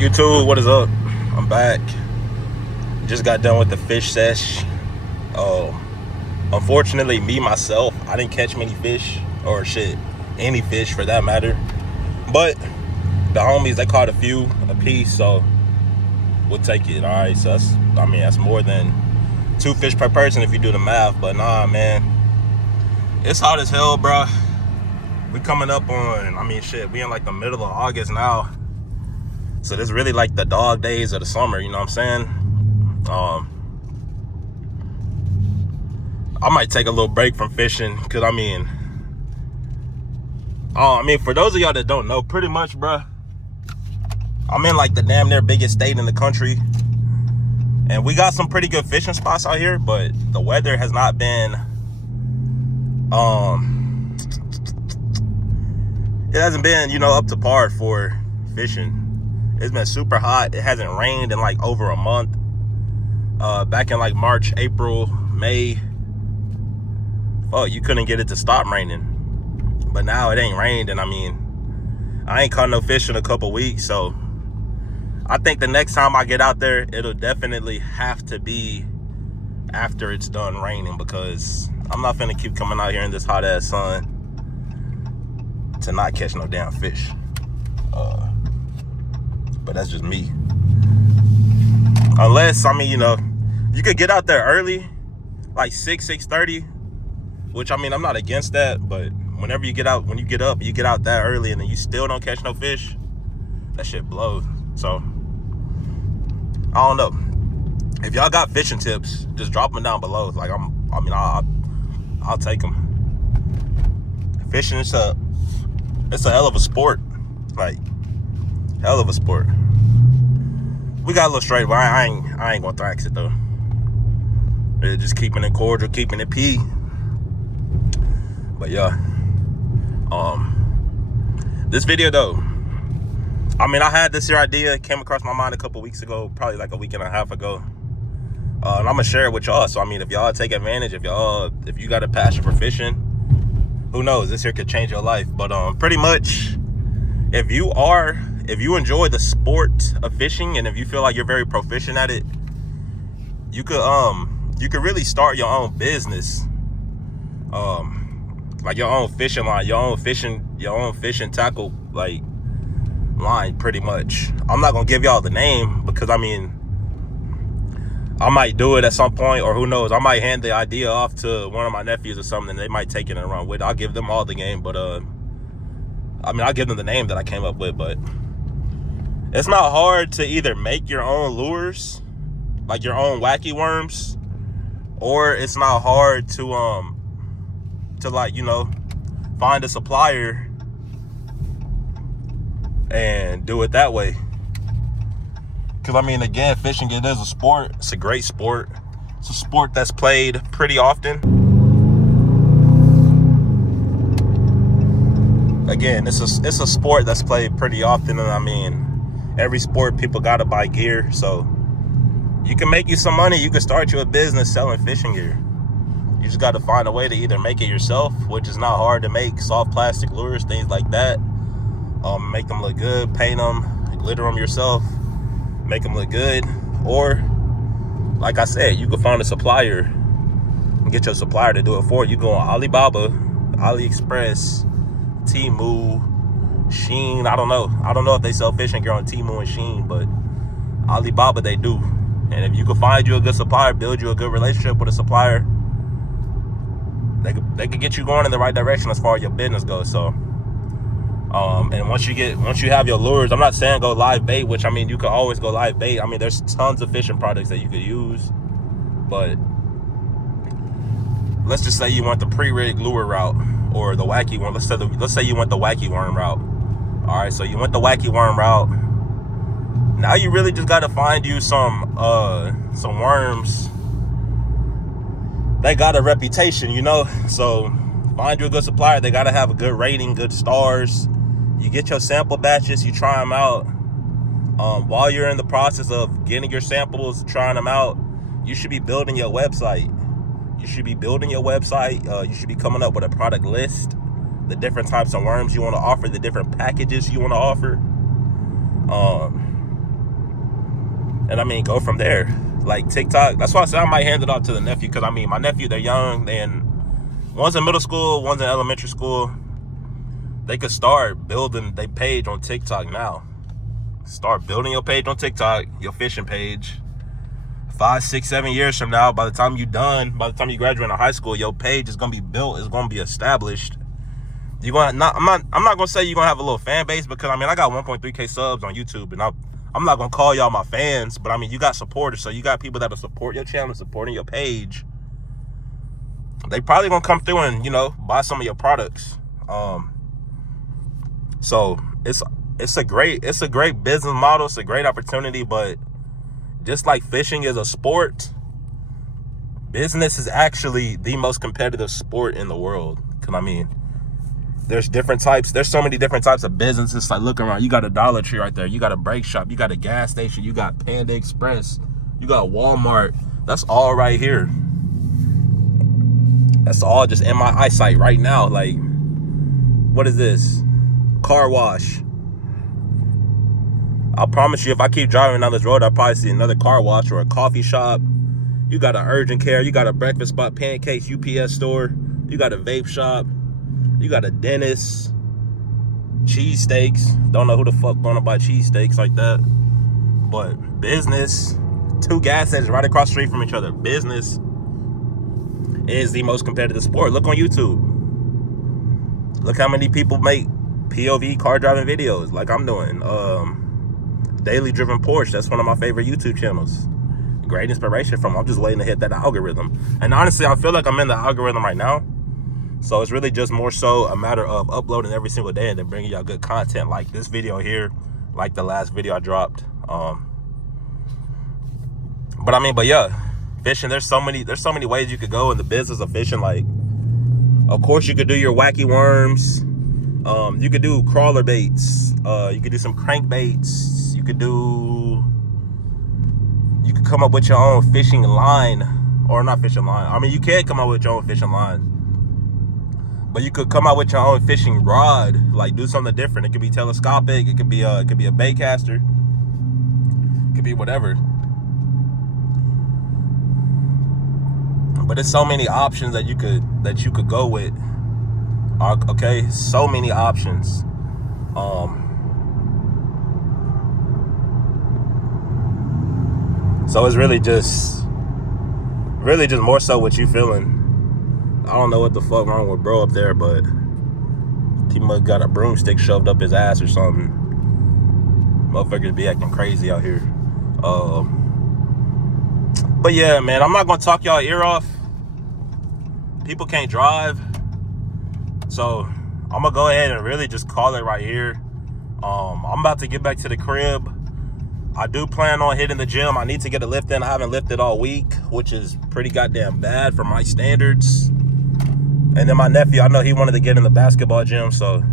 YouTube, what is up? I'm back. Just got done with the fish sesh. Unfortunately, me myself, I didn't catch many fish or shit, any fish for that matter. But the homies, they caught a few a piece, so we'll take it. All right, so that's more than 2 fish per person if you do the math. But nah, man, it's hot as hell, bro. We coming up on, we in like the middle of August now. So this is really like the dog days of the summer, you know what I'm saying? I might take a little break from fishing, cause for those of y'all that don't know, pretty much, bro, I'm in like the damn near biggest state in the country, and we got some pretty good fishing spots out here, but the weather has not been, it hasn't been, up to par for fishing. It's been super hot. It hasn't rained in like over a month. Back in like March, April, May, you couldn't get it to stop raining. But now it ain't rained, and I ain't caught no fish in a couple weeks, so I think the next time I get out there, it'll definitely have to be after it's done raining, because I'm not finna keep coming out here in this hot ass sun to not catch no damn fish. But that's just me. Unless, you could get out there early, like 6:30, which I'm not against that, but whenever you get out, when you get up, you get out that early and then you still don't catch no fish, that shit blows. So, I don't know. If y'all got fishing tips, just drop them down below. Like, I'll take them. Fishing is it's a hell of a sport. Like, hell of a sport. We got a little straight, but I ain't gonna thrax it though. Just keeping it cordial, keeping it P. But yeah, this video though, I had this here idea. It came across my mind a couple weeks ago, probably like a week and a half ago. And I'm gonna share it with y'all. So if y'all take advantage, if you got a passion for fishing, who knows, this here could change your life. But pretty much, if you enjoy the sport of fishing, and if you feel like you're very proficient at it, you could really start your own business, like your own fishing line, your own fishing tackle like line. Pretty much, I'm not gonna give y'all the name, because I might do it at some point, or who knows, I might hand the idea off to one of my nephews or something, and they might take it and run with it. I'll give them all the game, but I'll give them the name that I came up with. But it's not hard to either make your own lures, like your own wacky worms, or it's not hard to find a supplier and do it that way. Because again, fishing, it is a sport. It's a great sport. It's a sport that's played pretty often. Again, it's a sport that's played pretty often, and every sport, people gotta buy gear. So you can make you some money. You can start you a business selling fishing gear. You just got to find a way to either make it yourself, which is not hard to make, soft plastic lures, things like that. Make them look good, paint them, glitter them yourself, make them look good. Or, like I said, you can find a supplier and get your supplier to do it for you. You go on Alibaba, AliExpress, Temu, Shein. I don't know if they sell fishing gear on Temu and Shein, but Alibaba, they do. And if you can find you a good supplier, build you a good relationship with a supplier, they could get you going in the right direction as far as your business goes. So, and once you have your lures, I'm not saying go live bait, which you could always go live bait. There's tons of fishing products that you could use, but let's just say you want the pre-rig lure route or the wacky one. Let's say you want the wacky worm route. All right, so you went the wacky worm route. Now you really just got to find you some worms that got a reputation, So find you a good supplier. They got to have a good rating, good stars. You get your sample batches, you try them out. While you're in the process of getting your samples, trying them out, you should be building your website. You should be coming up with a product list, the different types of worms you want to offer, the different packages you want to offer. And I mean, go from there. Like TikTok, that's why I said I might hand it off to the nephew, because I mean, my nephew, they're young, and one's in middle school, one's in elementary school. They could start building their page on TikTok now. Start building your page on TikTok, your fishing page. 5, 6, 7 years from now, by the time you graduate in high school, your page is gonna be built, it's gonna be established. I'm not gonna say you're gonna have a little fan base, because I mean, I got 1.3K subs on YouTube, and I'm not gonna call y'all my fans, but I mean, you got supporters, so you got people that'll support your channel, supporting your page. They probably gonna come through and, you know, buy some of your products. So it's a great business model. It's a great opportunity, but just like fishing is a sport, business is actually the most competitive sport in the world. Cause I mean, there's so many different types of businesses. Like, look around, you got a Dollar Tree right there, you got a brake shop, you got a gas station, you got Panda Express, you got Walmart. That's all right here. That's all just in my eyesight right now. Like, what is this? Car wash. I promise you, if I keep driving down this road, I'll probably see another car wash or a coffee shop. You got an urgent care, you got a breakfast spot, pancakes, UPS store, you got a vape shop, you got a dentist, cheesesteaks. Don't know who the fuck gonna buy cheesesteaks like that. But business, 2 gas stations right across the street from each other. Business is the most competitive sport. Look on YouTube. Look how many people make POV car driving videos like I'm doing. Daily Driven Porsche, that's one of my favorite YouTube channels. Great inspiration from. I'm just waiting to hit that algorithm. And honestly, I feel like I'm in the algorithm right now. So it's really just more so a matter of uploading every single day and then bringing y'all good content like this video here, like the last video I dropped. But yeah, fishing, there's so many ways you could go in the business of fishing. Like, of course, you could do your wacky worms. You could do crawler baits. You could do some crankbaits. You could come up with your own fishing line, or not fishing line. I mean, you can come up with your own fishing line, but you could come out with your own fishing rod. Like, do something different. It could be telescopic. It could be a bait caster. It could be whatever. But there's so many options that you could go with. Okay, so many options. So it's really just more so what you feeling. I don't know what the fuck wrong with bro up there, but he must got a broomstick shoved up his ass or something. Motherfuckers be acting crazy out here. But yeah, man, I'm not gonna talk y'all ear off. People can't drive, so I'm gonna go ahead and really just call it right here. I'm about to get back to the crib. I do plan on hitting the gym. I need to get a lift in. I haven't lifted all week, which is pretty goddamn bad for my standards. And then my nephew, I know he wanted to get in the basketball gym, so